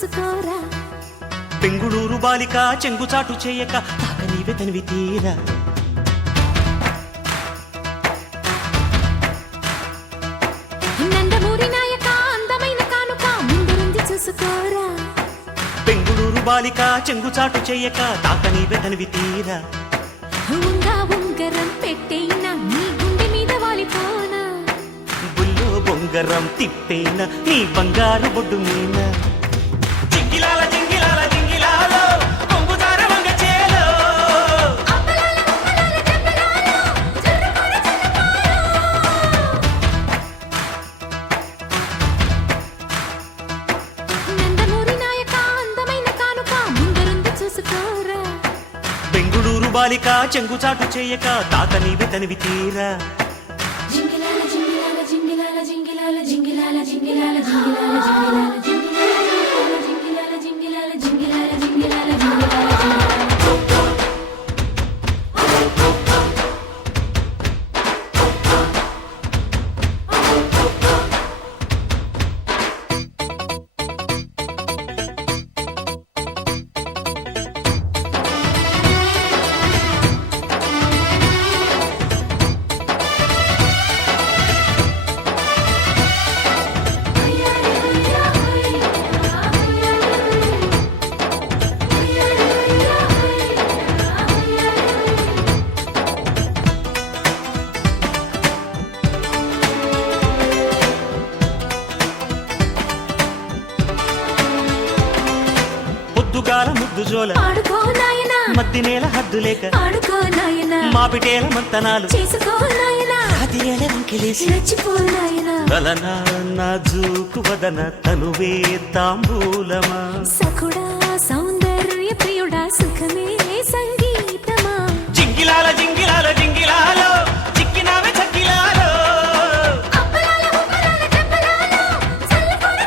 చూసుకోరా బెంగుళూరు బాలిక చెంగుచాటు చేయక తాక నీవే తనివి తీరా నందమూరి నాయక అందమైన కానుక ముందుంది చూసుకోరా బెంగుళూరు బాలిక చెంగుచాటు చేయక తాక నీవే తనివి తీరా ఉంగరం పెట్టేనా నీ గుండె మీద వాలిపోనా బుల్లో బొంగరం తిప్పేనా నీ బంగారు బొడ్డు మీనా జింగిలాల జింగిలాల జింగిలాలో కొంగుదార వంగ చేలో నందమూరి నాయక అందమైన కానుక ముందుంది చూసుకోరా బెంగుళూరు బాలిక చెంగుచాటు చేయక తాత నీవే తనివి తీరా జింగిలాల జింగిలాల జింగిలాల జింగిలాల జింగిలాల జింగిలాల జింగిలాల జింగిలాల జింగిలాల జింగిలాల జింగిలాల జింగిలాల పొద్దుగాల ముద్దు జోల ఆడుకో నాయనా మద్ది నేల హద్దు లేక ఆడుకో నాయనా మాపిటేల మంతనాలు చేసుకో నాయనా అదిరేల వంకెలేసి రెచ్చిపో నాయనా గలనా నాజూకు వదన తనువే తాంబూలమా సఖుడా సౌందర్య ప్రియుడా సుఖమే సంగీతమా జింగిలాల జింగిలాల జింగిలాలో చిక్కినావే చక్కిలాలో అప్పలాల ఉప్పలాల చెప్పలాలో చల్లకొడ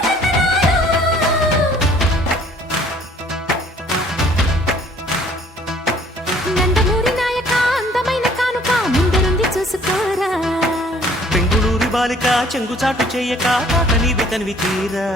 నందమూరి నాయక అందమైన కానుక ముందుంది చూసుకోరా బెంగుళూరు బాలిక చెంగుచాటు చేయక తాత నీవే తనివి తీరా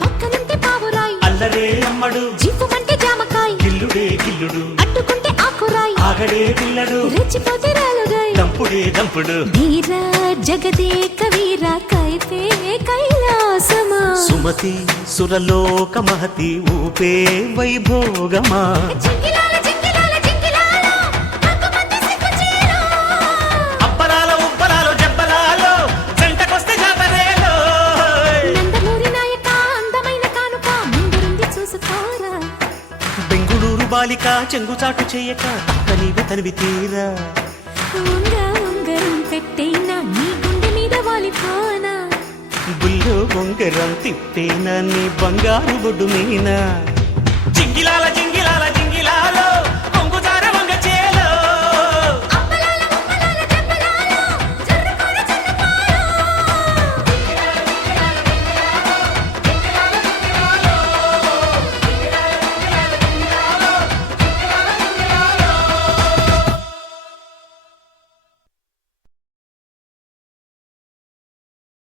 పక్కనుంటే పావురాయి అల్లరే అమ్మడు జివ్వుమంటే జామకాయ గిల్లుడే గిల్లుడు అడ్డుకుంటే ఆకురాయి ఆగడే పిల్లడు రెచ్చిపోతే రాలుగాయి దంపుడే దంపుడు ధీర జగదేక వీర కైతే కైలాసమా సుమతి సురలోక మహతి ఊపే వైభోగమా జింగిలాల జింగిలాల జింగిలాల హక్కుమంది సిగ్గుచీలో అబ్బలాలో ఉబ్బలాలో జబ్బలాలో జంటకొస్తే జాతరేలో నందమూరి నాయక అందమైన కానుక ముందుంది చూసుకోరా బెంగుళూరు బాలిక చెంగుచాటు చేయక తాత నీవే తనివి తీరా ఉంగరం పెట్టేనా నీ గుండె మీద వాలిపోనా బుల్లో బొంగరం తిప్పేనా నీ బంగారు బొడ్డు మీనా జింగిలాల జింగిలాల జింగిలాలో